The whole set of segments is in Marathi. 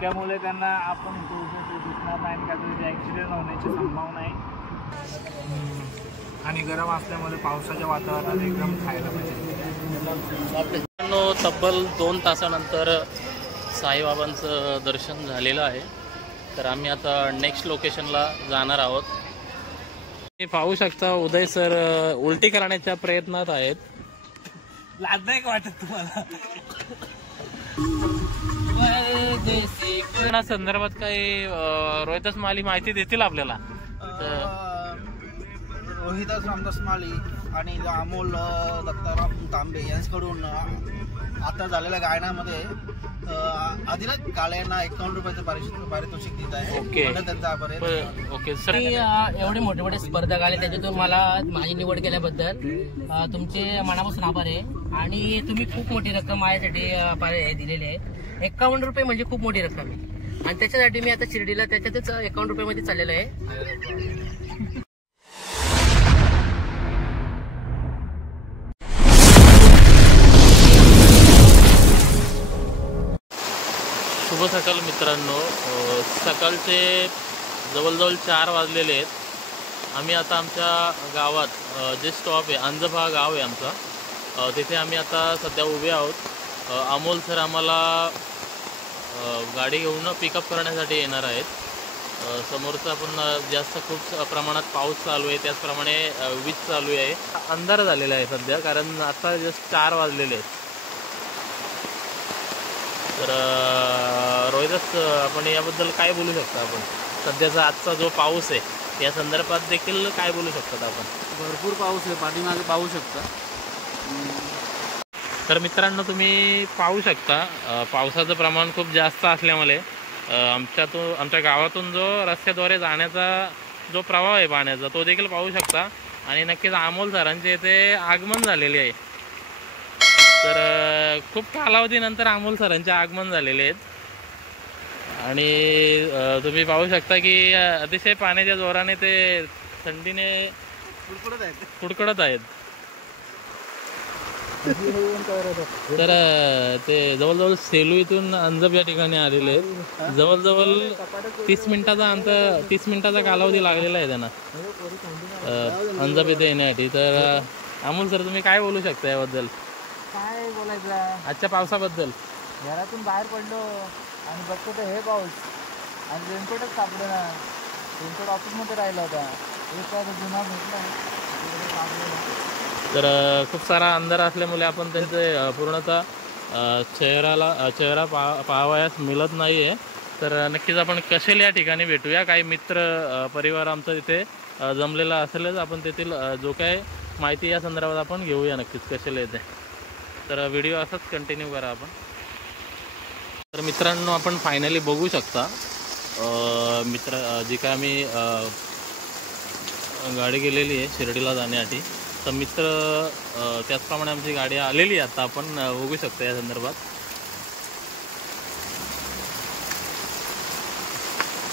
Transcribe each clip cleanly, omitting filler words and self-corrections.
धुक्यामुळे त्यांना आपण दिसणार नाही आणि काहीतरी ॲक्सिडेंट होण्याची संभावना आहे. आणि गरम असल्यामुळे पावसाच्या वातावरणात एकदम खायला पाहिजे. तब्बल 2 तासानंतर साईबाबांचं दर्शन झालेलं आहे. तर आम्ही आता नेक्स्ट लोकेशनला जाणार आहोत. तुम्ही पाहू शकता उदय सर उलटी करण्याच्या प्रयत्नात आहेत. लाज नाही का वाटत तुम्हाला? संदर्भात काही रोहिदास माली माहिती देतील आपल्याला. रोहिदास रामदास माळी आणि अमोल दत्ताराम तांबे यांच्याकडून आता झालेल्या गायनामध्ये आदिनाथ काळे यांना 51 रुपयाचं पारितोषिक देत आहे. ओके त्यांचा आभार आहे. Okay sir. एवढे मोठे मोठे स्पर्धक आले त्याच्यातून मला माझी निवड केल्याबद्दल तुमचे मनापासून आभार आहे. आणि तुम्ही खूप मोठी रक्कम माझ्यासाठी दिलेली आहे. 51 रुपये म्हणजे खूप मोठी रक्कम आहे. आणि त्याच्यासाठी मी आता शिर्डीला त्याच्यातच 51 रुपयामध्ये चाललेलो आहे. शुभ सकाळ मित्रांनो. सकाळचे जवळजवळ 4 वाजलेले आहेत. आम्ही आता आमच्या गावात जे स्टॉप आहे अंजभा गाव आहे आमचा, तिथे आम्ही आता सध्या उभे आहोत. अमोल सर आम्हाला गाडी घेऊन पिकअप करण्यासाठी येणार आहेत. समोरचा पण जास्त खूप प्रमाणात पाऊस चालू आहे, त्याचप्रमाणे वीज चालू आहे. अंधार झालेला आहे सध्या, कारण आता जस्ट 4 वाजलेले आहेत. तर रोहिदास, आपण याबद्दल काय बोलू शकता? आपण सध्याचा आजचा जो पाऊस आहे या संदर्भात देखील काय बोलू शकतात आपण? भरपूर पाऊस आहे, पाठीमागे पाहू शकता. तर मित्रांनो, तुम्ही पाहू शकता पावसाचं प्रमाण खूप जास्त असल्यामुळे आमच्या गावातून जो रस्त्याद्वारे जाण्याचा जो प्रवाह आहे पाण्याचा तो देखील पाहू शकता. आणि नक्कीच अमोल सरांचे इथे आगमन झालेले आहे. तर खूप कालावधीनंतर अमोल सरांचे आगमन झालेले आहेत. आणि तुम्ही पाहू शकता की अतिशय पाण्याच्या जोराने ते थंडीने कुडकुडत आहेत. तर ते जवळजवळ सेलू इथून अंजब या ठिकाणी आलेले आहेत. जवळजवळ 30 मिनिटाचा कालावधी लागलेला आहे त्यांना अंजब इथे येण्यासाठी. तर अमोल सर, तुम्ही काय बोलू शकता याबद्दल? काय बोलायचं आजच्या पावसाबद्दल? घरातून बाहेर पडलो आणि बघतो तर हे पाऊस आणि रेनकोटच सापडे ना. रेनकोट ऑफिसमध्ये राहिला होता, एक जुना भेटला. तर खूप सारा अंधार असल्यामुळे आपण त्यांचे पूर्णतः चेहरा पाहावयास मिळत नाही आहे. तर नक्कीच आपण कशेल या ठिकाणी भेटूया. काही मित्र परिवार आमचा तिथे जमलेला असेलच. आपण तेथील जो काय माहिती या संदर्भात आपण घेऊया नक्कीच कशेल येते. तर व्हिडिओ असाच कंटिन्यू करा आपण. तर मित्रांनो, आपण फायनली बघू शकता जी काय आम्ही गाडी गेलेली आहे शिर्डीला जाण्यासाठी. तर मित्र त्याचप्रमाणे आमची गाडी आलेली आहे. आता आपण बघू शकता या संदर्भात.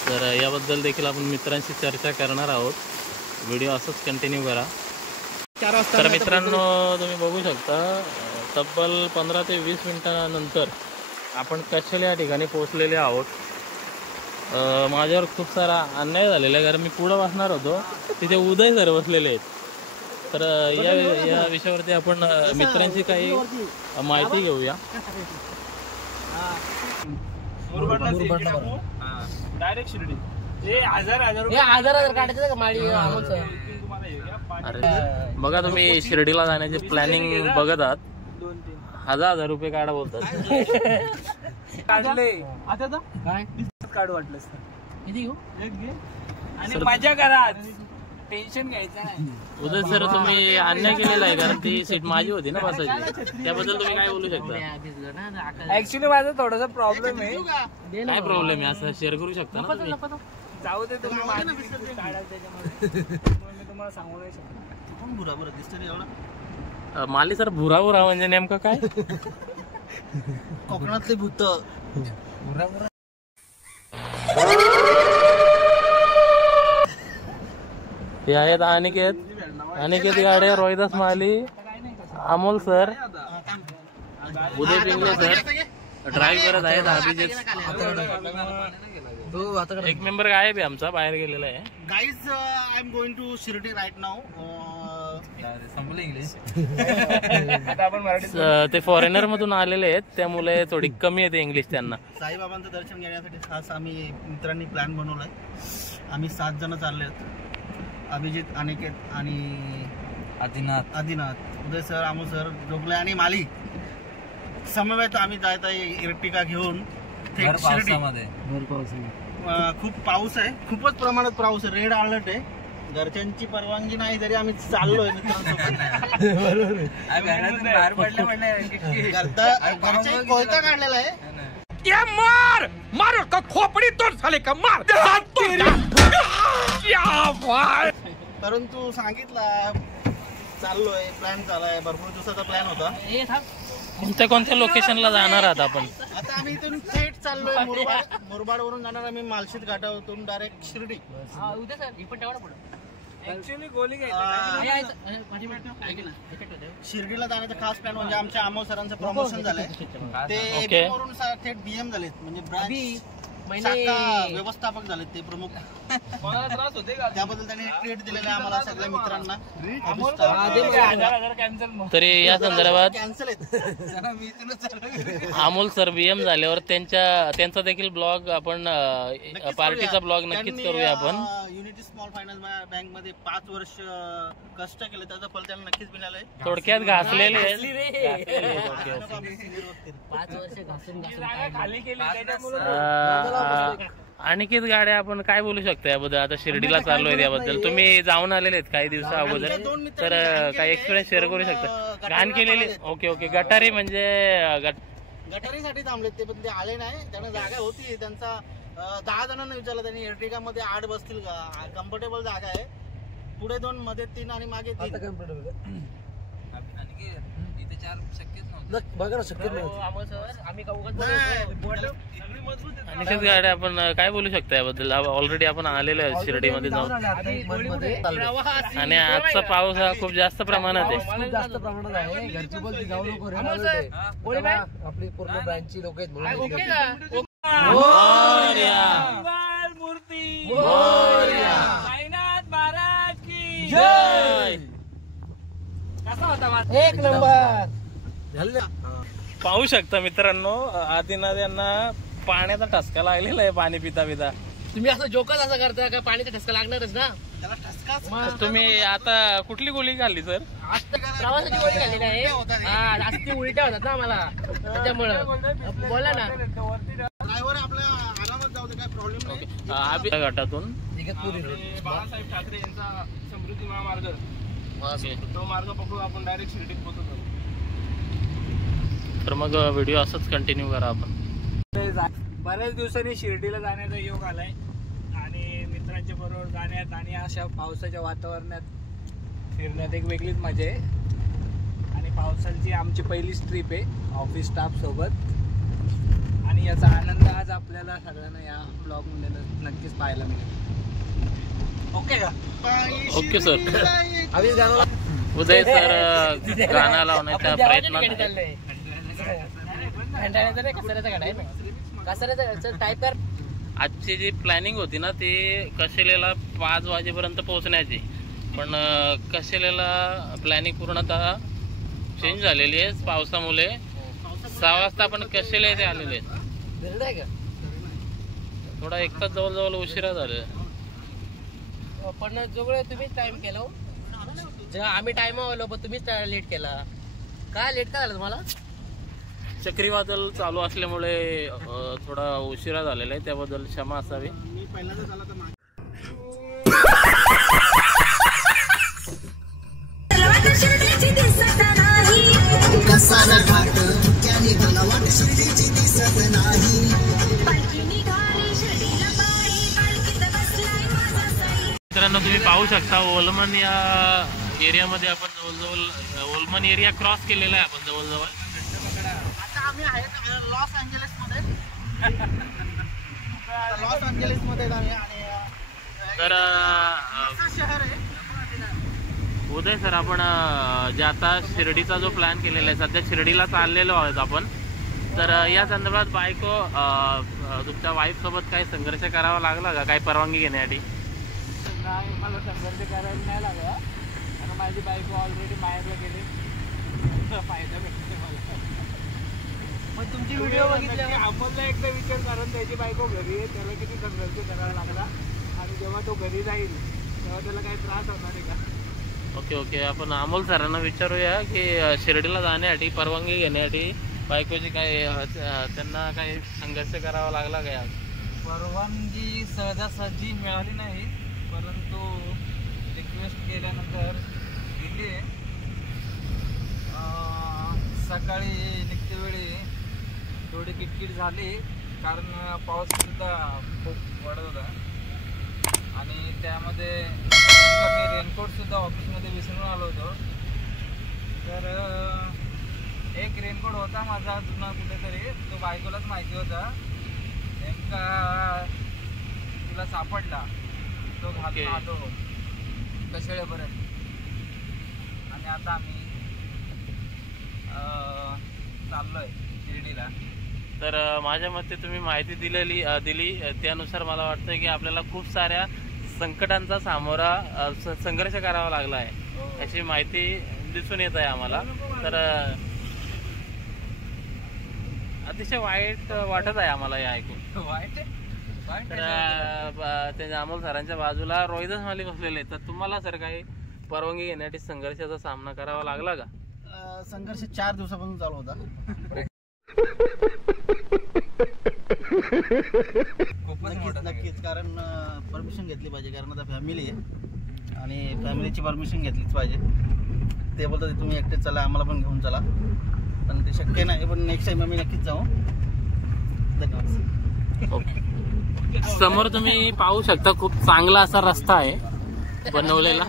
तर याबद्दल देखील आपण मित्रांशी चर्चा करणार आहोत. व्हिडिओ असंच कंटिन्यू करा. तर मित्रांनो, तुम्ही बघू शकता तब्बल 15 ते 20 मिनिटानंतर आपण कशेल या ठिकाणी पोहोचलेले आहोत. माझ्यावर खूप सारा अन्याय झालेला आहे, कारण मी पुढं बसणार होतो, तिथे उदय सर बसलेले आहेत. तर या विषयावरती आपण मित्रांची काही माहिती घेऊया. डायरेक्ट शिर्डी. हे हजार काढायचं का माळी अमोल सर? अरे बघा, तुम्ही शिर्डीला जाण्याचे प्लॅनिंग बघत आहात. 1000 रुपये काढा बोलतात. काढले आता काय काढू वाटलं किती घेऊ? आणि मजा करा, टेन्शन घ्यायचं नाही. उदय सर, तुम्ही अन्याय केलेला आहे, कारण ती सीट माझी होती ना बसायची. त्याबद्दल तुम्ही काय बोलू शकता? ऍक्च्युली माझा थोडासा प्रॉब्लेम आहे. काय प्रॉब्लेम आहे असं शेअर करू शकता ना तुम्ही? जाऊ दे, तुम्ही मी तुम्हाला सांगू नाही शकत. माली सर, भुरा म्हणजे नेमकं काय? कोकणातले भूत. हे आहेत अनिकेत गाडे, रोहिदास माली, अमोल सर, उदय पिंगले सर. ड्राईव्ह करत आहेत अभिजित. एक मेंबर गायब आहे आमचा, बाहेर गेलेला आहे. Guys I am going to Shirdi right now. ते फॉरेनर मधून आलेले आहेत त्यामुळे थोडी कमी येते इंग्लिश त्यांना. साईबाबांचं दर्शन घेण्यासाठी खास आम्ही मित्रांनी प्लॅन बनवलाय. आम्ही 7 जण चालले आहेत. अभिजित, अनिकेत आणि आदिनाथ, उदय सर, अमोल सर, जोगले आणि माली समवेत आम्ही जात आहे इर्टिका घेऊन थेट शिर्डी. खूप पाऊस आहे, खूपच प्रमाणात पाऊस आहे. रेड अलर्ट आहे. घरच्यांची परवानगी नाही तरी आम्ही चाललोय घरच्या कोयता काढलेला आहे. परंतु सांगितलं चाललोय, प्लॅन चालाय, भरपूर दिवसाचा प्लॅन होता. कोणत्या लोकेशनला जाणार आहात आपण? आता आम्ही इथून थेट चाललोय मुरबाड वरून जाणार आम्ही मालशेत घाटावरून डायरेक्ट शिर्डी. शिर्डीला जाण्याचा खास प्लॅन म्हणजे आमच्या अमोल सरांचं प्रमोशन झालंय. ते वरून थेट बीएम झालेत, म्हणजे ब्रांच शाखा व्यवस्थापक झालेत ते प्रमुख. त्याबद्दल त्यांनी ट्रीट दिलेलं आहे आम्हाला सगळ्या मित्रांना. तरी या संदर्भात कॅन्सल अमोल सर बीएम झाल्यावर त्यांचा देखील ब्लॉग आपण पार्टीचा ब्लॉग नक्कीच करूया आपण. युनिटी स्मॉल फायनान्स बँक मध्ये 5 वर्ष कष्ट केले, त्याचं फल त्यांना नक्कीच मिळालंय. थोडक्यात घासलेले अनिकेत गाड्या, आपण काय बोलू शकता याबद्दल? आता शिर्डीला चाललोय त्याबद्दल, तुम्ही जाऊन आलेले आहेत काही दिवसा अगोदर, तर काही एक्सपिरियन्स शेअर करू शकता? घाण केलेली. ओके. गटारी म्हणजे गटारीसाठी थांबलेत ते, पण ते आले नाही. त्यांना जागा होती, त्यांचा 10 जणांना विचारलं त्यांनी. एर्टिगा मध्ये 8 बसतील का? कम्फर्टेबल जागा आहे. पुढे 2, मध्ये 3 आणि मागे 3. अनिकेत गाड्या, आपण काय बोलू शकता याबद्दल? ऑलरेडी आपण आलेलो आहे शिर्डीमध्ये जाऊन, आणि आजचा पाऊस हा खूप जास्त प्रमाणात आहे. आपली पूर्ण ब्रँचची लोक आहेत. एक नंबर. पाहू शकता मित्रांनो, आदिनाथ यांना पाण्याचा ठसका लागलेला आहे पाणी पिता पिता. तुम्ही असं जोकच असं करता का? पाण्याचा ठसका लागणारच ना. त्याला ठसकाच. तुम्ही आता कुठली गोळी खाल्ली सर? प्रवासाची गोळी खाल्ली नाही. जास्त उलट्या होतात ना मला, त्याच्यामुळं. बोला ना. ड्रायव्हर आपल्या आरामात जाऊ दे, काय प्रॉब्लेम नाही. घाटातून बाळासाहेब ठाकरे यांचा समृद्धी महामार्ग, तो मार्ग पकडून आपण डायरेक्ट शिर्डीत पोहोचतो. तर मग व्हिडिओ असंच कंटिन्यू करा आपण. बऱ्याच दिवसांनी शिर्डीला जाण्याचा योग आलाय आणि मित्रांच्या बरोबर जाण्यात आणि अशा पावसाच्या वातावरणात फिरण्यात एक वेगळीच मजा आहे. आणि पावसाची आमची पहिलीच ट्रिप आहे ऑफिस स्टाफ सोबत, आणि याचा आनंद आज आपल्याला सगळ्यांना या ब्लॉगमध्ये नक्कीच पाहायला मिळेल. ओके का? Okay sir. उदय सर गाणं लावण्याच्या प्रयत्नात. आजची जी प्लॅनिंग होती ना ती कशेलेला 5 वाजेपर्यंत पोहोचण्याची, पण कशेलेला प्लॅनिंग पूर्णतः चेंज झालेली आहे पावसामुळे. 6 वाजता आपण कशेले इथे आलेले आहेत. थोडा 1 तास जवळजवळ उशिरा झाले. पण जोगळे तुम्हीच टाइम केला. आम्ही टाइम आलो पण तुम्हीच लेट केला. काय लेट का झालं तुम्हाला? चक्रीवादळ चालू असल्यामुळे थोडा उशिरा झालेला आहे, त्याबद्दल क्षमा असावी. मी पहिल्यांदा झाला तर मित्रांनो, तुम्ही पाहू शकता ओलमन या एरियामध्ये आपण जवळजवळ ओलमन एरिया क्रॉस केलेला आहे आपण जवळजवळ. आता आम्ही आहेत लॉस एंजेलिस मध्ये. लॉस एंजेलिस मध्ये आम्ही. आणि तर शहर आहे. उदय सर, आपण जे आता शिर्डीचा जो प्लॅन केलेला आहे, सध्या शिर्डीला चाललेलो आहोत आपण, तर या संदर्भात बायको तुमच्या वाईफ सोबत काही संघर्ष करावा लागला का काही परवानगी घेण्यासाठी? नाही, मला संघर्ष करायला नाही लागला आणि माझी बायको ऑलरेडी माहेरला गेली. फायदा भेटते मला. पण तुमची व्हिडिओ बघितली अमोलला एकदा विचार कारण त्याची बायको घरी आहे, त्याला किती संघर्ष करावा लागला आणि जेव्हा तो घरी जाईल तेव्हा त्याला काही त्रास होणार आहे का? ओके, आपण अमोल सरांना विचारूया की शिर्डीला जाण्यासाठी परवानगी घेण्यासाठी बायकोची काही त्यांना काही संघर्ष करावा लागला का? परवानगी सहजासहजी मिळाली नाही, परंतु रिक्वेस्ट केल्यानंतर दिली. सकाळी निघतेवेळी थोडी किटकिट झाली कारण पाऊस सुद्धा खूप पडत होता आणि त्यामध्ये मी रेनकोट सुद्धा ऑफिसमध्ये विसरून आलो होतो. तर एक रेनकोट होता माझा जुना कुठेतरी, तो बायकोलाच माहिती होता. नेमका तिला सापडला, तो घालून आलो कशेळेपर्यंत आणि आता आम्ही चाललोय शिर्डीला. तर माझ्या मते तुम्ही माहिती दिली त्यानुसार मला वाटतं की आपल्याला खूप साऱ्या संकटांचा संघर्ष करावा लागला आहे अशी माहिती दिसून येत आहे आम्हाला. तर अतिशय वाईट वाटत आहे आम्ला हे ऐकून. तर त्यांच्या अमोल सरांच्या बाजूला रोहिदास माली बसलेले. तर तुम्हाला सर काही परवानगी घेण्यासाठी संघर्षाचा सामना करावा लागला का? संघर्ष 4 दिवसापासून चालू होता. नक्कीच कारण परमिशन घेतली पाहिजे, कारण आता फॅमिली आहे आणि फॅमिलीची परमिशन घेतलीच पाहिजे. ते बोलतात तुम्ही एकटेच चला, आम्हाला पण घेऊन चला, पण ते शक्य नाही. पण नेक्स्ट टाइम आम्ही नक्कीच जाऊ. धन्यवाद. ओके, समोर तुम्ही पाहू शकता खूप चांगला असा रस्ता आहे बनवलेला.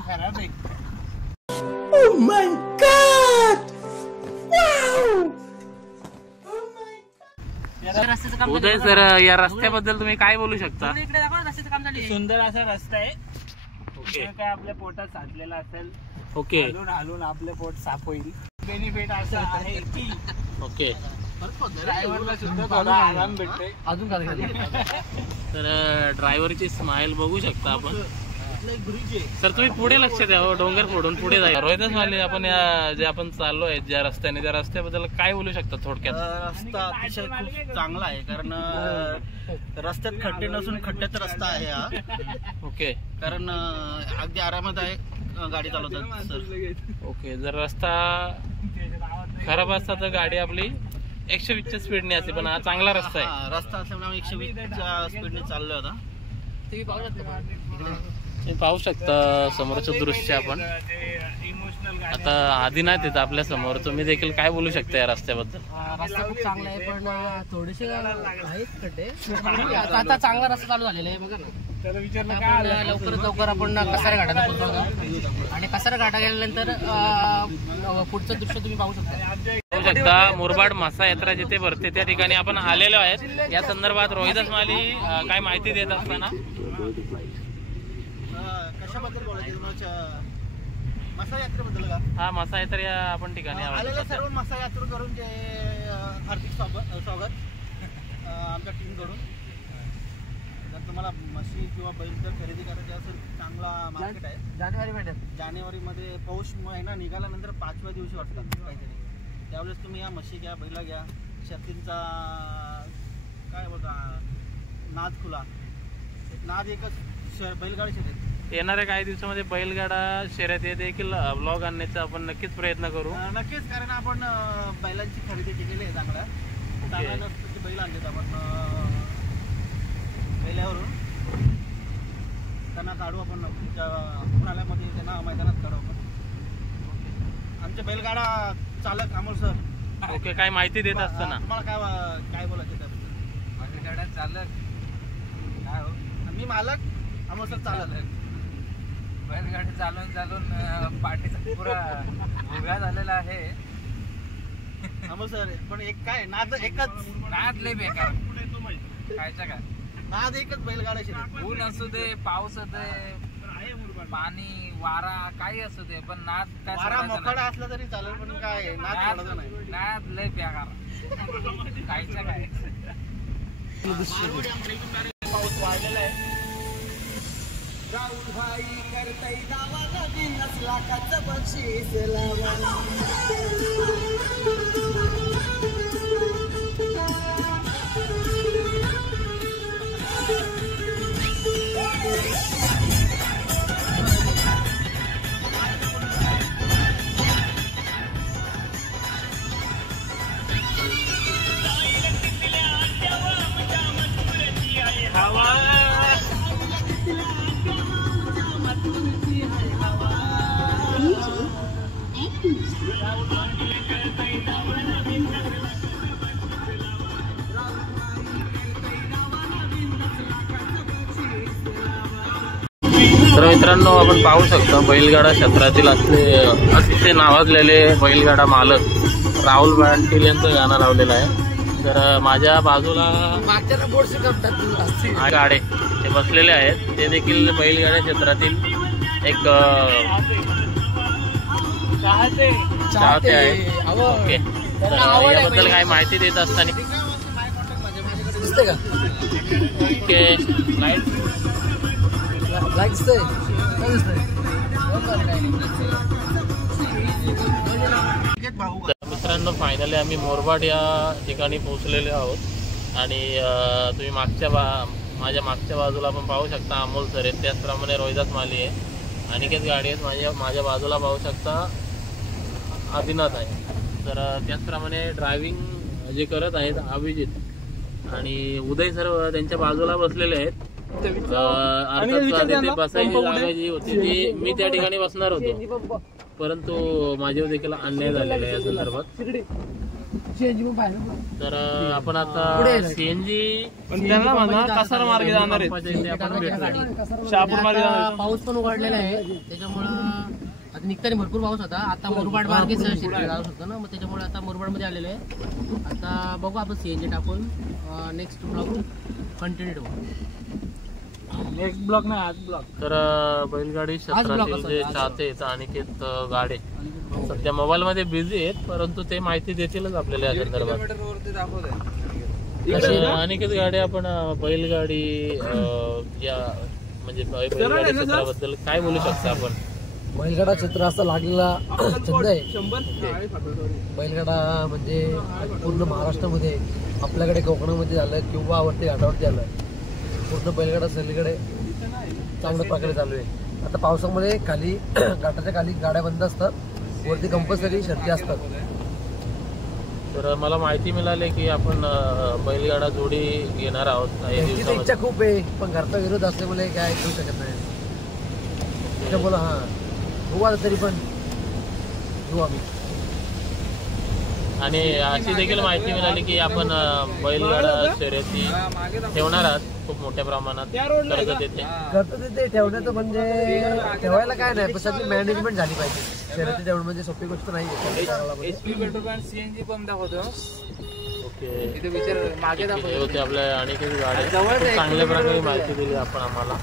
उदय सर, या रस्त्याबद्दल तुम्ही काय बोलू शकता? इकडे दाखवा, रस्त्याचं काम झाले. सुंदर असा रस्ता आहे. ओके, काय आपल्या पोटात साचलेला असेल, ओके, हलून आपलं पोट साफ होईल. बेनिफिट असं आहे की ओके. ड्रायव्हरला सुद्धा थोडा आराम भेटतोय. अजून काय तर ड्रायव्हरची स्माइल बघू शकता आपण. सर तुम्ही पुढे लक्ष द्या, डोंगर फोडून पुढे जाईल. रोहिदास माली, आपण जे आपण चाललोय ज्या रस्त्याने, त्या रस्त्याबद्दल काय बोलू शकता थोडक्यात? रस्ता अतिशय खूप चांगला आहे, कारण रस्त्यात खड्डे नसून खड्ड्यात रस्ता आहे हा. ओके, कारण अगदी आरामात आहे गाडी चालवतात सर. ओके. जर रस्ता खराब असता तर गाडी आपली 120च्या स्पीडने असते, पण हा चांगला रस्ता आहे. रस्ता असल्यामुळे 120च्या स्पीडने चाललोय आता. तुम्ही पाहू शकता, तुम्ही पाहू शकता समोरचं दृश्य. आपण आता आदिनाथ येत आपल्या समोर. तुम्ही देखील काय बोलू शकता या रस्त्याबद्दल? रस्ता खूप चांगला आहे, पण थोडेसे आहेत खड्डे. आता चांगला रस्ता चालू झालेला आहे बघा ना. त्याला विचारलं काय आपण लवकरात लवकर आपण कसारा घाटाला पोहोचतो आणि कसारा घाटा गेल्यानंतर पुढचं दृश्य तुम्ही पाहू शकता. पाहू शकता मुरबाड मासा यात्रा जिथे भरते त्या ठिकाणी आपण आलेलो आहेत. या संदर्भात रोहिदास माली काय माहिती देत असताना कशाबद्दल बोलायचं तुम्हाला? मसा यात्रेबद्दल का? हा, मासा यात्रा या आपण ठिकाणी आलेल्या सर्व मसा यात्रा करून जे हार्दिक स्वागत आमच्या टीम कडून. जर तुम्हाला म्हशी किंवा बैल जर खरेदी करायची असेल, चांगला मार्केट आहे. जानेवारीमध्ये पौष महिना निघाल्यानंतर 5व्या दिवशी वाटतात काहीतरी, त्यावेळेस तुम्ही या म्हशी घ्या, बैला घ्या. शर्तींचा काय बोलता, नाद खुला. नाद एकच बैलगाडी शर्यत. येणाऱ्या काही दिवसामध्ये बैलगाडा शर्यत हे देखील ब्लॉग आणण्याचा आपण नक्कीच प्रयत्न करू. नक्कीच, कारण आपण बैलांची खरेदी केलेली आहे. चांगल्या नसतं बैल आणलेत आपण बैलावरून. त्यांना काढू आपण उन्हाळ्यामध्ये, त्यांना मैदानात काढू आपण. आमचे बैलगाडा चालक अमोल सर. ओके, काय माहिती देत असताना तुम्हाला काय बोलायचं त्याबद्दल? बैलगाडा चालक काय हो? मी मालक, अमोल सर चालक. बैलगाडी चालून पाठीचा पुरा उभ्या झालेला आहे. अमोल सर, पण एक काय नाद एकच. नाद लय बेकार खायचा काय. नाद एकच बैलगाडा शर्यत. ऊन असू दे, पाऊस असू दे, पाणी वारा काही असू दे, पण नाद काय वारा मोकळा असला तरी चालेल, पण काय नाद सोडायचा नाही. नाद लय बेकार. कायच्या काय पाऊस वाढलेला आहे. राहुल भाई करतई गावाला 50 लाखाचं बक्षीस लावा. तर मित्रांनो, आपण पाहू शकता बैलगाडा क्षेत्रातील अतिशय नावाजलेले बैलगाडा मालक राहुल पाटील यांचं गाणं लावलेलं आहे. तर माझ्या बाजूला गाडे ते बसलेले आहेत, ते देखील बैलगाडा क्षेत्रातील एक चाहते आहे. ओके, तर याबद्दल काही माहिती देत असताना ओके मित्रांनो, फायनली आम्ही मोरबाड या ठिकाणी पोहोचलेलो आहोत. आणि तुम्ही माझ्या मागच्या बाजूला पण पाहू शकता अमोल सर आहेत, त्याचप्रमाणे रोहिदास माली आहे, अनिकेत गाडी आहेत. माझ्या बाजूला पाहू शकता आदिनाथ आहे. तर त्याचप्रमाणे ड्रायव्हिंग जे करत आहेत अभिजित आणि उदय सर त्यांच्या बाजूला बसलेले आहेत. अर्थात तिथे बसायची जागा जी होती ती मी त्या ठिकाणी बसणार होतो, परंतु माझ्यावर देखील अन्याय झालेला आहे या संदर्भात. तर आपण आता सीएनजी कसारा मार्गे जाणार पाऊस पण उघडलेला आहे, त्याच्यामुळं आता निघताना भरपूर पाऊस होता. आता मुरबाड मार्गेच शिर्डी जाऊ शकतो ना, मग त्याच्यामुळे आता मुरबाड मध्ये आलेलो आहे. आता बघू आपण सीएनजी टाकून नेक्स्ट ब्लॉग कंटिन्यू ठेवू. नेक्स्ट ब्लॉक नाही, आज ब्लॉक. तर बैलगाडी क्षेत्रातील जे चाहते आहेत अनिकेत गाडे सध्या मोबाईल मध्ये बिझी आहेत, परंतु ते माहिती देतीलच आपल्याला या संदर्भात. अनिकेत गाडे, आपण बैलगाडी या म्हणजे बैलगाडी क्षेत्राबद्दल काय बोलू शकता आपण? बैलगाडा क्षेत्र असा लागलेला छंद आहे. बैलगाडा म्हणजे पूर्ण महाराष्ट्रामध्ये, आपल्याकडे कोकणामध्ये झालं किंवा वरती घाटावरती झालं, पूर्ण बैलगाडा सगळीकडे चांगल्या प्रकारे चालू आहे. आता पावसामध्ये खाली घाटाच्या खाली गाड्या बंद असतात, वरती कंपल्सरी शर्ती असतात. तर मला माहिती मिळाली की आपण बैलगाडा जोडी घेणार आहोत काही दिवसामध्ये. इच्छा खूप आहे, पण घरचा विरोध असल्यामुळे काय घेऊ शकत नाही. त्याच्यामुळे होऊ आता तरी पण घेऊ आम्ही. आणि अशी देखील माहिती मिळाली की आपण बैलगाडा शर्यती ठेवणार आहात खूप मोठ्या प्रमाणात. करत येते ठेवण्याचं म्हणजे ठेवायला काय नाही, पण सगळी मॅनेजमेंट झाली पाहिजे. शर्यती ठेवणं म्हणजे सोपी गोष्ट नाही. HP petrol pump CNG pump दाखवतो. ओके, तिथे विचार मागे दाखवतो. होते आपल्या आणि काही गाड्या चांगल्या प्रकारे माहिती दिली आपण आम्हाला.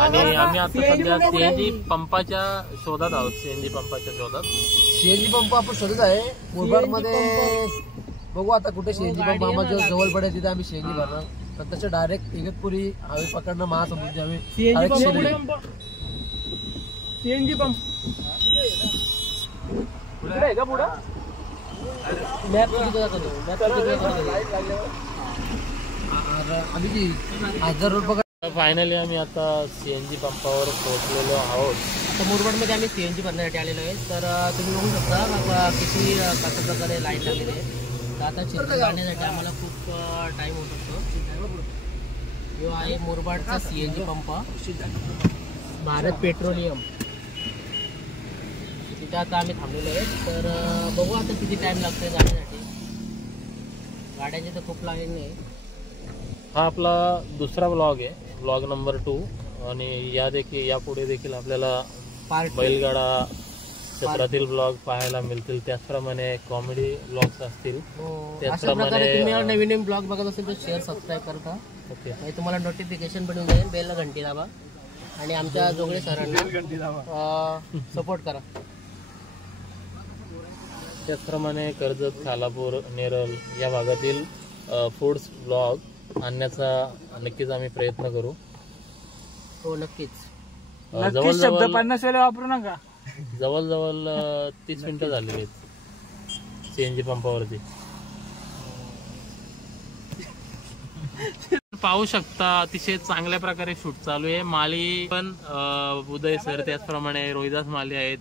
आणि आम्ही आता सध्या सीएनजी पंपाच्या शोधात आहोत. सीएनजी पंप आपण शोधत आहे मुरबाड मध्ये. बघू आता कुठे सीएनजी पंप आम्हाला जवळ पडेल तिथे आम्ही सीएनजी भरणार. पण तसं डायरेक्ट इगतपुरी हवे पकडणं महासमुद्र हवे सीएनजी पंप आहे का पुढं? आम्ही 1000 रोड पकड. फायनली आम्ही आता सीएनजी पंपावर पोहोचलेलो आहोत. आता मुरबाडमध्ये आम्ही सीएनजी भरण्यासाठी आलेलो आहे. तर तुम्ही बघू शकता किती कशा प्रकारे लाईन लागलेली आहे. तर आता शिर्डी जाण्यासाठी आम्हाला खूप टाईम होत असतो. जो आहे मुरबाडचा सीएनजी पंप भारत पेट्रोलियम, तिथे आता आम्ही थांबलेलो आहे. तर बघू आता किती टाईम लागतोय जाण्यासाठी. गाड्यांची तर खूप लाईन आहे. हा आपला दुसरा ब्लॉग आहे, ब्लॉग नंबर 2. आणि यापुढे देखील आपल्याला बैलगाडा क्षेत्रातील ब्लॉग पाहायला मिळतील. त्याचप्रमाणे कॉमेडी ब्लॉग्स असतील. त्याचप्रमाणे तुम्ही नवीन ब्लॉग बघत असेल तर शेअर सबस्क्राईब करता. ओके, तुम्हाला नोटिफिकेशन पण येऊन जाईल. बेलला घंटी दाबा आणि आमच्या जोगळे सरांना सपोर्ट करा. त्याचप्रमाणे कर्जत, खालापूर, नेरळ या भागातील फूड्स ब्लॉग आणण्याचा नक्कीच आम्ही प्रयत्न करू. हो नक्कीच. नक्कीच शब्द 50 वेळा वापरू नका. जवळजवळ 30 मिनिटं झालेली आहेत CNG पंपावरती. पाहू शकता अतिशय चांगल्या प्रकारे शूट चालू आहे. माली पण उदय सर, त्याचप्रमाणे रोहिदास माली आहेत,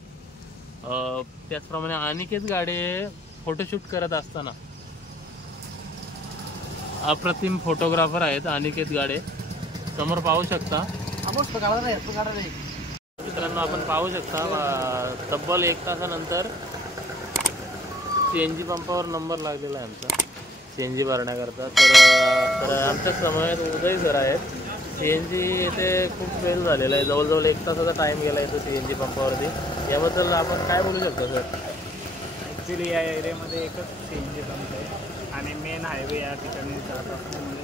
त्याचप्रमाणे अनिकेत गाडे फोटोशूट करत असताना अप्रतिम फोटोग्राफर आहेत अनिकेत गाडे. समोर पाहू शकता मित्रांनो, आपण पाहू शकता तब्बल 1 तासानंतर CNG पंपावर नंबर लागलेला आहे आमचा CNG भरण्याकरता. तर आमच्या समोर उदय सर आहेत. CNG इथे खूप वेळ झालेला आहे, जवळजवळ 1 तासाचा टाइम गेला आहे CNG पंपावरती. याबद्दल आपण काय बोलू शकतो सर? ॲक्च्युली या एरियामध्ये एकच CNG पंप आहे आणि मेन हायवे या ठिकाणी जात असल्यामुळे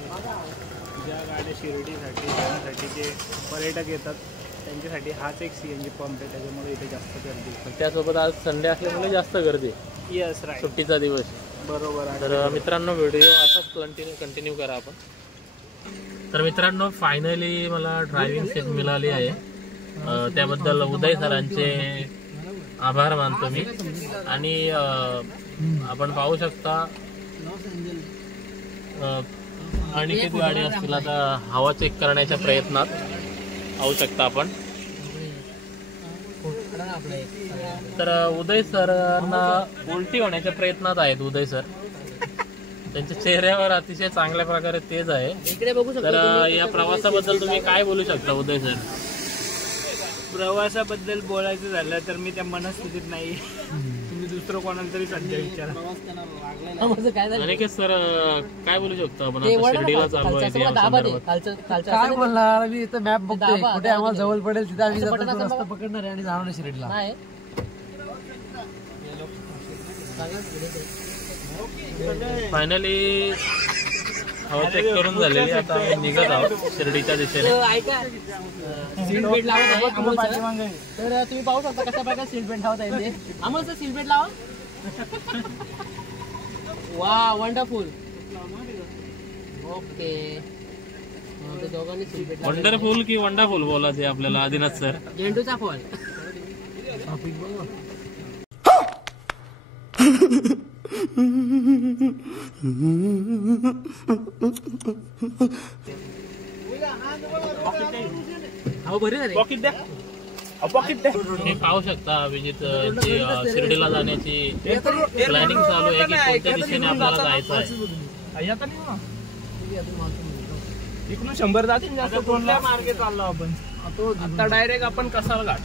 ज्या गाड्या शिर्डीसाठी जाण्यासाठी जे पर्यटक येतात त्यांच्यासाठी हाच एक CNG पंप आहे, त्याच्यामुळे इथे जास्त गर्दी. त्यासोबत आज संडे असल्यामुळे जास्त गर्दी. यस राईट, सुट्टीचा दिवस बरोबर आहे. तर मित्रांनो व्हिडिओ असाच कंटिन्यू करा आपण. तर मित्रांनो फायनली मला ड्रायव्हिंग सीट मिळाली आहे. त्याबद्दल उदय सरांचे आभार मानतो मी. आणि आपण पाहू शकता अनिकेत गाडी असतील आता हवा चेक करण्याच्या प्रयत्नात. पाहू शकता आपण. तर उदय सरांना उलटी होण्याच्या प्रयत्नात आहेत. उदय सर त्यांच्या चेहऱ्यावर अतिशय चांगल्या प्रकारे तेज आहे. तर या प्रवासाबद्दल तुम्ही काय बोलू शकता उदय सर? प्रवासाबद्दल बोलायचं झालं तर मी त्या मनस्थितीत नाही. तुम्ही दुसरं कोणाला तरी सध्या विचारा. अनिकेत सर काय बोलू शकतो आपण? शिर्डीला चालू आहे, काय बोलणार मी? इथं मॅप बघतोय, कुठे आम्हाला जवळ पडेल तिथे आम्ही रस्ता पकडणार आहे आणि जाणार शिर्डीला. फायनली हवा चेक करून झालेली. आता आम्ही निघत आहोत शिर्डीच्या दिशेने. सीट बेल्ट लावत आहे अमोल सर. तर तुम्ही पाहू शकता कशा प्रकारे सीट बेल्ट लावत आहे. अमोल सर सीट बेल्ट लावा. वा वंडरफुल. ओके, दोघांनी सीट बेल्ट. वंडरफुल की वंडरफुल बोलायचे आपल्याला आदिनाथ सर? झेंडूचा फॉल. हे पाहू शकता अभिजित यांची शिर्डीला जाण्याची प्लॅनिंग चालू आहे की कोणत्या दिशेने आपल्याला जायचं आहे. इकडून 100 जातील जास्त. कोणत्या मार्गे चाललो आपण? आता डायरेक्ट आपण कसाल घाट.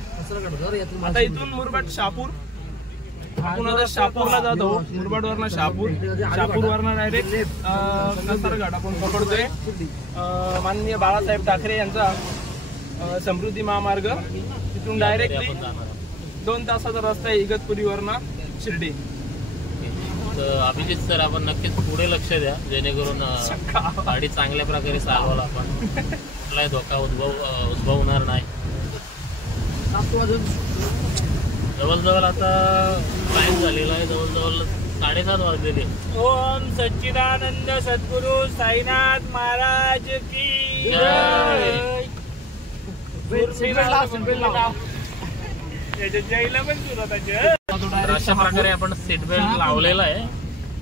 आता इथून मुरबाड शहापूर, आपण आता शहापूरला जातो. मुरबाड वरनं शहापूर, शहापूर वरनं डायरेक्ट कसाल घाट आपण पकडतोय. माननीय बाळासाहेब ठाकरे यांचा समृद्धी महामार्ग. तिथून डायरेक्टली 2 तासाचा रस्ता आहे इगतपुरीवरनं शिर्डी. तर अभिजित सर आपण नक्कीच पुढे लक्ष द्या जेणेकरून गाडी चांगल्या प्रकारे चालवायला आपण कुठलाही धोका उद्भवणार नाही. जवळजवळ आता टाइम झालेला आहे, जवळजवळ 7:30 वाजलेले. ओम सच्चिदानंद सद्गुरु साईनाथ महाराज की जय. तर अशा प्रकारे आपण सीट बेल्ट लावलेला आहे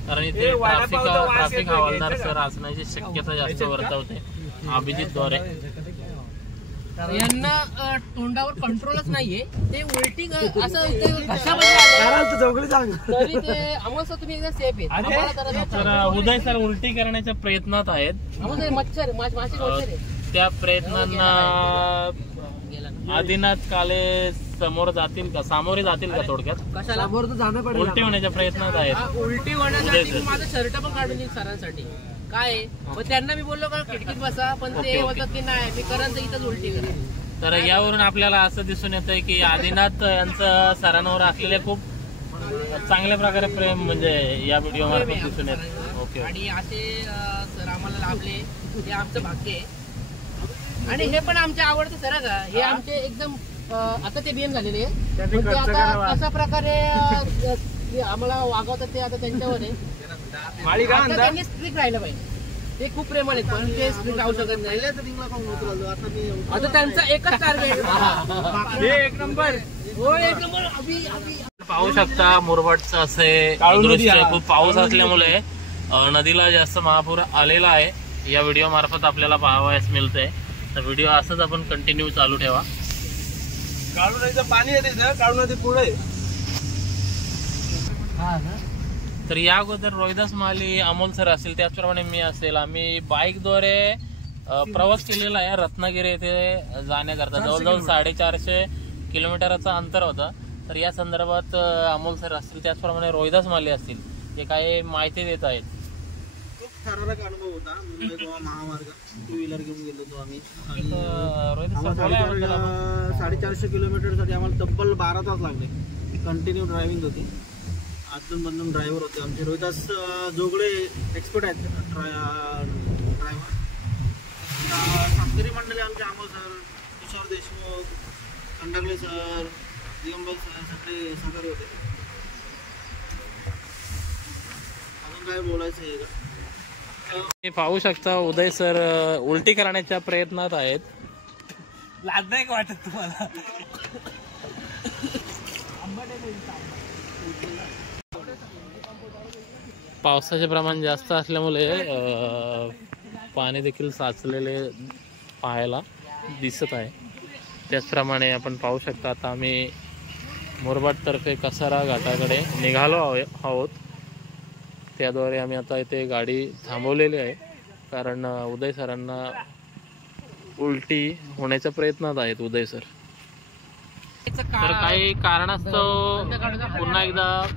कारण इथे ट्रॅफिक हवालदार सर असण्याची शक्यता जास्त वर्तवते अभिजित द्वारे. यांना तोंडावर कंट्रोलच नाहीये. ते उलटी असं तरी ते आम्हाला तुम्ही एकदा सेफ आहे. तर उदय सर उलटी करण्याच्या प्रयत्नात आहेत. मच्छर माशी त्या प्रयत्नांना आदिनाथ काले सामोरे जातील का? थोडक्यात कशाला उलटी होण्याच्या प्रयत्नात आहेत. उलटी होण्यासाठी माझं शर्ट पण काढून येईल सरांसाठी. काय मग त्यांना मी बोललो का खिडकीत बसा, पण ते बोलतात की नाही मी करण तर इथंच उलटी करेन. तर यावरून आपल्याला असं दिसून येतंय की आदिनाथ यांचं सरांवर असलेले खूप चांगल्या प्रकारे प्रेम म्हणजे या व्हिडिओ मार्फत दिसून येत. ओके. आणि असे सर आम्हाला लाभले हे आमचं भाग्य आहे. आणि हे पण आमचे आवडते सर का. हे आमचे एकदम आता ते बीएम झालेले. आता अशा प्रकारे ते आम्हाला वागवतात ते आता त्यांच्यावर आहे. माळी काय आता म्हणतात? त्यांनी स्ट्रिक्ट राहिलं पाहिजे. ते खूप प्रेमळ आहेत पण ते स्ट्रिक्ट राहू शकत नाही. आता त्यांचा एकच टार्गेट. हे एक नंबर. हो एक नंबर. पाहू शकता मुरबाडचं असे दृश्य. खूप पाऊस असल्यामुळे नदीला जास्त महापूर आलेला आहे. या व्हिडिओ मार्फत आपल्याला पाहावयास मिळतंय. तर व्हिडिओ असंच आपण कंटिन्यू चालू ठेवा. काळू नदीचं पाणी येते ना, काळू नदी पुढे. तर या अगोदर रोहिदास माली, अमोल सर असतील, त्याचप्रमाणे मी असेल, आम्ही बाईकद्वारे प्रवास केलेला आहे रत्नागिरी येथे जाण्याकरता. जवळजवळ 450 किलोमीटरचा अंतर होता. तर या संदर्भात अमोल सर असतील, त्याचप्रमाणे रोहिदास माली असतील, जे काही माहिती देत आहेत. खूप थरारक अनुभव होता. मुंबई गोवा महामार्ग 2 व्हीलर घेऊन गेलो होतो आम्ही. रोहिदास सर बोला याबद्दल आपण. 450 किलोमीटरसाठी आम्हाला तब्बल 12 तास लागले. कंटिन्यू ड्रायव्हिंग होती. आतून मधून ड्रायव्हर होते आमचे. रोहिदास जोगळे एक्सपर्ट आहेत ड्रायव्हर. सातकरी मंडळी आमचे अमोल सर, तुषार देशमुख, खंडागळे सर, दिगंबर सर सगळे सहकारी होते. अजून काय बोलायचं आहे का? हे पाहू शकता उदय सर उलटी करण्याच्या प्रयत्नात आहेत. लाज नाही का वाटत तुम्हाला? पावसाचे प्रमाण जास्त असल्यामुळे पाणी देखील साचलेले पाहायला दिसत आहे. त्याचप्रमाणे आपण पाहू शकता आता आम्ही मुरबाडतर्फे कसारा घाटाकडे निघालो आहोत. त्याद्वारे आम्ही आता इथे गाडी थांबवलेली आहे, कारण उदय सरांना उलटी होण्याच्या प्रयत्नात आहेत उदय सर. तर काही कारणास्तव पुन्हा एकदा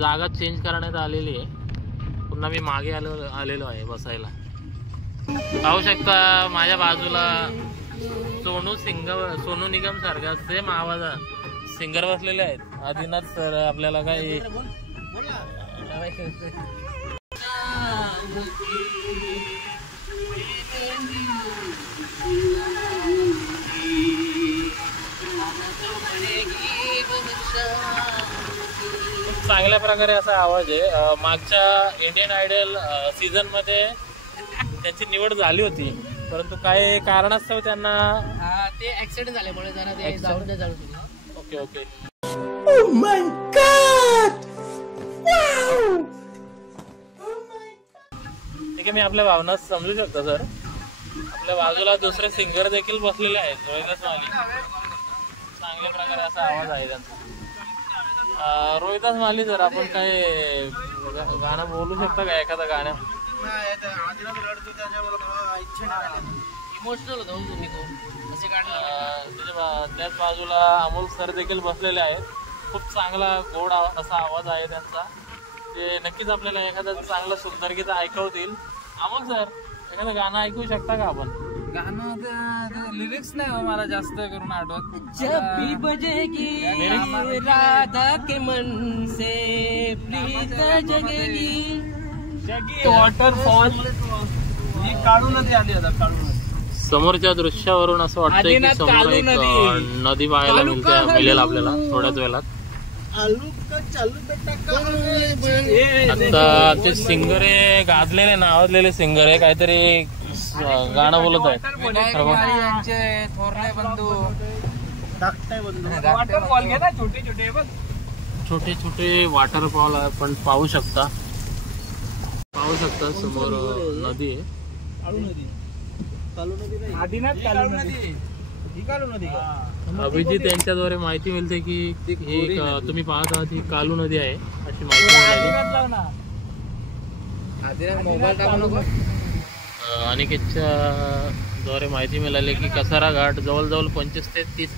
जागा चेंज करण्यात आलेली आहे. पुन्हा मी मागे आलेलो आहे बसायला. पाहू शकता माझ्या बाजूला सोनू निगम सारखा सेम आवाज सिंगर बसलेले आहेत. आदिनाथ सर आपल्याला काही खूप चांगल्या प्रकारे असा आवाज आहे. मागच्या इंडियन आयडल सीझन मध्ये त्यांची निवड झाली होती, परंतु काही कारणास्तव त्यांना ते ऍक्सिडेंट झाल्यामुळे जरा ते जाऊन द्या. Okay okay. ठीक आहे, मी आपल्या भावना समजू शकतो सर. आपल्या बाजूला दुसरे सिंगर देखील बसलेले आहेत रोहिदास माली. चांगल्या प्रकारे असा आवाज आहे त्यांचा. रोहिदास माली सर, आपण काय गाणं बोलू शकता का एखादं गाणं? इमोशनल होतो तुम्ही खूप असे त्याच बाजूला अमोल सर देखील बसलेले आहेत. खूप चांगला गोड असा आवाज आहे त्यांचा. ते नक्कीच आपल्याला एखादं चांगलं सुंदर गीत ऐकवतील. अमोल सर, एखादं गाणं ऐकू शकता का आपण? गाणं लिरिक्स नाही मला जास्त करून आठवत. जब भी बजेगी राधा के मन से प्रीत जगेगी. वॉटरफॉल ही काळू नदी आली आता. काळू नदी समोरच्या दृश्यावरून असं वाटतंय की समोर एक नदी पाहायला मिळेल आपल्याला थोड्याच वेळात. आता ते सिंगर आहे, गाजलेले नावाजलेले सिंगर आहे, काहीतरी गाणं बोलत आहे. थोरले बंधू वॉटरफॉल घे ना, छोटे छोटे बघ. छोटे छोटे वॉटरफॉल आपण पाहू शकता. समोर नदी आहे. काळू नदी. काळू नदी नाही, आदिनाथ काळू नदी. ही काळू नदी का? अभिजित यांच्याद्वारे माहिती मिळते की ही तुम्ही पाहत आहात ही कालू नदी आहे अशी माहिती मिळाली. मोबाईल टाकू नको. अनिकेतच्या द्वारे माहिती मिळाली की कसारा घाट जवळजवळ 25 ते 30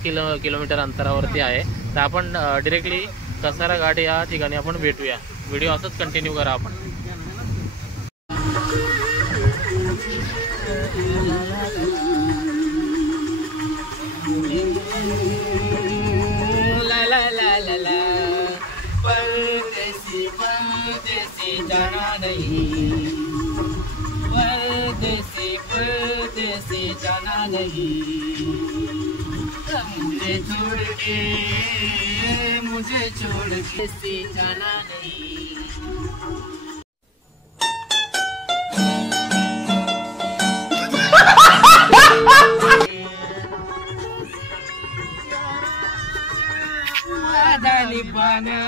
किलोमीटर अंतरावरती आहे. तर आपण डिरेक्टली कसारा घाट या ठिकाणी आपण भेटूया. व्हिडिओ असंच कंटिन्यू करा आपण. परदेसी परदेसी जाना नहीं, परदेसी परदेसी जाना नहीं, हमने छोड़ के मुझे छोड़ के से जाना नहीं। निभाना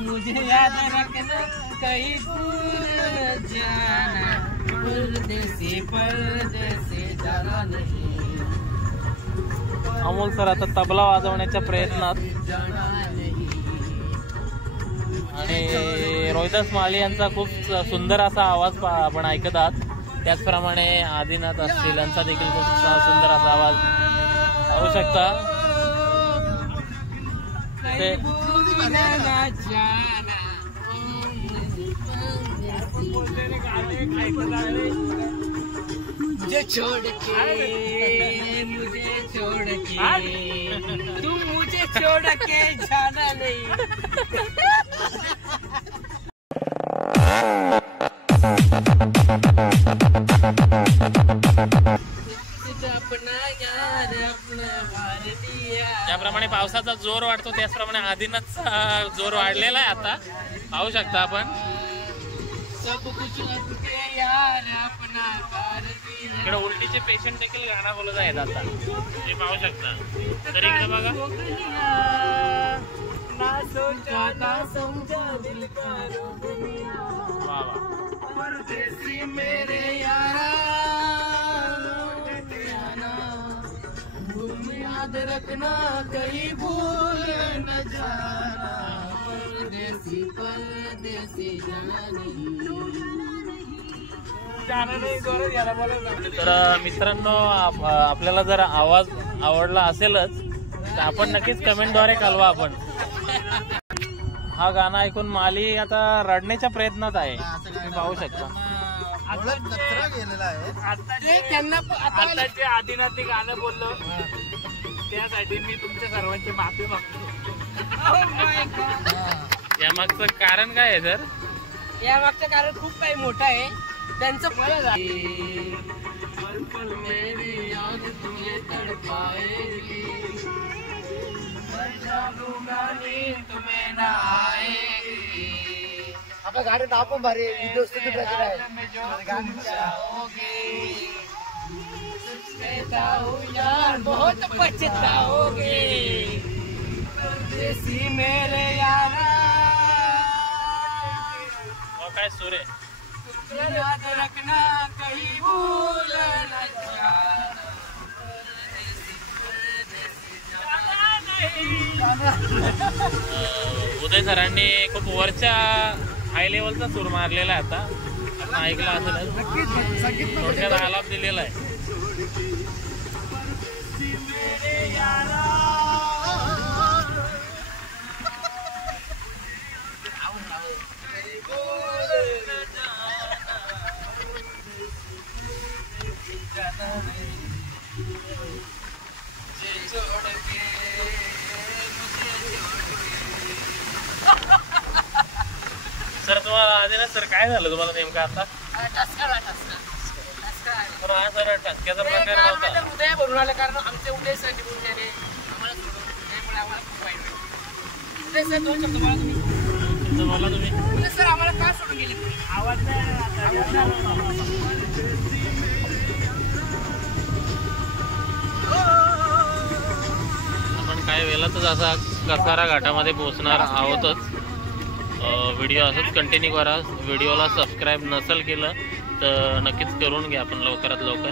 मुझे याद रखना कहीं भूल जाना परदेसी परदेसी जाना नहीं। अमोल सर आता तबला वाजवण्याच्या प्रयत्नात आणि रोहिदास माळी यांचा खूप सुंदर असा आवाज आपण ऐकत आहात। त्याचप्रमाणे आदिनाथ असतील यांचा देखील खूप सुंदर असा आवाज ऐकू शकता। मुझे छोड़ के तू मुझे छोड़ के जाना नहीं। ज्याप्रमाणे पावसाचा जोर वाढतो त्याचप्रमाणे आदिनाथचा जोर वाढलेला आहे आता पाहू शकता आपण। इकडे उलटीचे पेशंट देखील गाणं बोलत आहेत आता ते पाहू शकता। तर इकडे बघा वा वा परदेसी मेरे यारा याद रखना कहीं भूल न जाना परदेसी परदेसी जाना नहीं। तर मित्रांनो आपल्याला जर आवाज आवडला असेलच तर आपण नक्कीच कमेंटद्वारे कळवा। आपण हा गाणं ऐकून माली आता रडण्याच्या प्रयत्नात आहे तुम्ही पाहू शकता। गेलेला आहे त्यांना आता जे आदिनाथ गाणं बोललो त्यासाठी मी तुमच्या सर्वांची माफी मागतो। यामागचं कारण काय आहे सर? या मागचं कारण खूप काही मोठं आहे त्यांचं फळ आपल्या गाडीत आपण भारी बहुत पछताओगे परदेसी मेरे यारा काय सुर आहे? याद रखना कहीं भूल न जाना उदय सरांनी खूप वरच्या हाय लेवलचा सूर मारलेला आहे आता आपण ऐकला असेल थोडक्यात आलाप दिलेला आहे। सर तुम्हाला आदिनाथ सर काय झालं तुम्हाला नेमकं आता? पण हा सर ठसक्याचा प्रकार नव्हता। उदय भरून आलं कारण आमचे उदय सर निघून गेले आम्हाला सोडून त्यामुळे आम्हाला खूप वाईट वाटलं। उदय सर दोन शब्द बोला तुम्ही। उदय सर आम्हाला का सोडून गेले? आवाज आपण काही वेळातच असा कसारा घाटामध्ये पोहोचणार आहोतच। व्हिडिओ असंच कंटिन्यू करा। व्हिडिओला सबस्क्राईब नसेल केलं तर नक्कीच करून घ्या आपण लवकरात लवकर।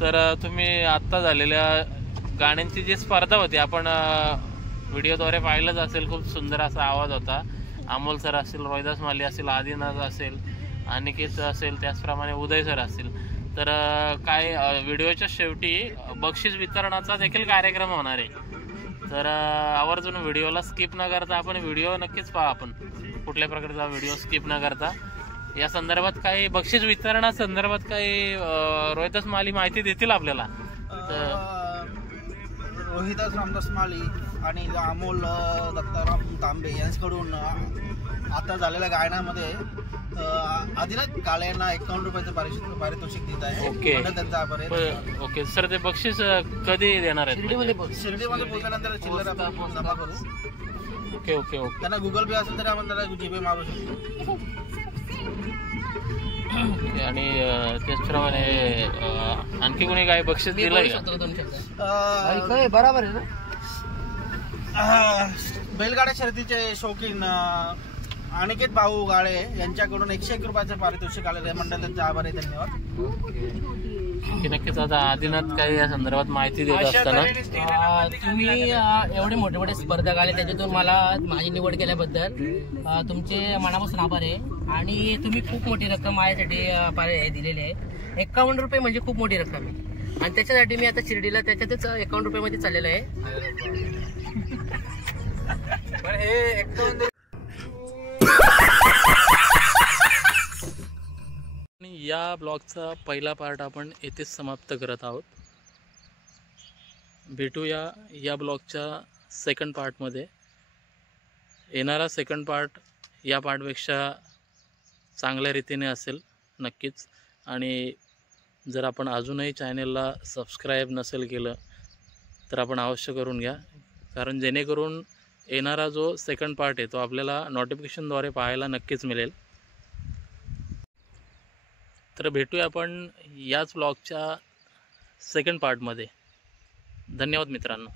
तर तुम्ही आत्ता झालेल्या गाण्यांची जी स्पर्धा होती आपण व्हिडिओद्वारे पाहिलंच असेल। खूप सुंदर असा आवाज होता। अमोल सर असतील, रोहिदास माली असतील, आदिनाथ असेल, अनिकेत असेल, त्याचप्रमाणे उदय सर असतील। तर काय व्हिडिओच्या शेवटी बक्षीस वितरणाचा देखील कार्यक्रम होणार आहे। तर आवर्जून व्हिडिओला स्किप न करता आपण व्हिडिओ नक्कीच पहा। आपण कुठल्या प्रकारचा व्हिडिओ स्किप न करता या संदर्भात काही बक्षीस वितरणासंदर्भात काही रोहिदास माली माहिती देतील आपल्याला। तर रोहिदास रामदास माळी आणि अमोल दत्ताराम तांबे यांच्याकडून आता झालेल्या गायनामध्ये आदिनाथ काळे यांना 51 रुपयाचं पारितोषिक देत आहे. ओके. त्यांचा आभार आहे. ओके सर, ते बक्षीस कधी देणार आहेत? शिर्डीमध्ये पोहोच. शिर्डीमध्ये पोहोचल्यानंतर चिल्लर आपण जमा करू. Okay okay okay. त्यांना गुगल पे असेल तरी आपण त्याला जीपे मारू शकतो. आणि त्याचप्रमाणे आणखी कोणी काय बक्षीस मी दिलं बोलू का? शकतो 2 शब्द. बरोबर आहे ना. बैलगाड्या शर्यतीचे शौकीन अनिकेत भाऊ गाळे यांच्याकडून 101 रुपयाचं पारितोषिक आलेलं आहे. मंडळ त्यांचा आभार आहे. धन्यवाद. की नक्कीच आता आदिनाथ काही या संदर्भात माहिती देत असताना तुम्ही एवढे मोठे मोठे स्पर्धक आले त्याच्यातून मला माझी निवड केल्याबद्दल तुमचे मनापासून आभार आहे. आणि तुम्ही खूप मोठी रक्कम माझ्यासाठी दिलेली आहे. 51 रुपये म्हणजे खूप मोठी रक्कम आहे. आणि त्याच्यासाठी मी आता शिर्डीला त्याच्यातच 51 रुपयामध्ये चाललेलो आहे. आणि या ब्लॉगचा पहिला पार्ट आपण येथेच समाप्त करत आहोत. भेटूया या ब्लॉगच्या सेकंड पार्टमध्ये. येणारा सेकंड पार्ट या पार्टपेक्षा चांगल्या रीतीने असेल नक्कीच. आणि जर आपण अजूनही चॅनलला सबस्क्राईब नसेल केलं तर आपण अवश्य करून घ्या, कारण जेणेकरून येणारा जो सेकंड पार्ट आहे तो आपल्याला नोटिफिकेशनद्वारे पाहायला नक्कीच मिळेल. तर भेटूया आपण याच ब्लॉगच्या सेकंड पार्टमध्ये. धन्यवाद मित्रांनो.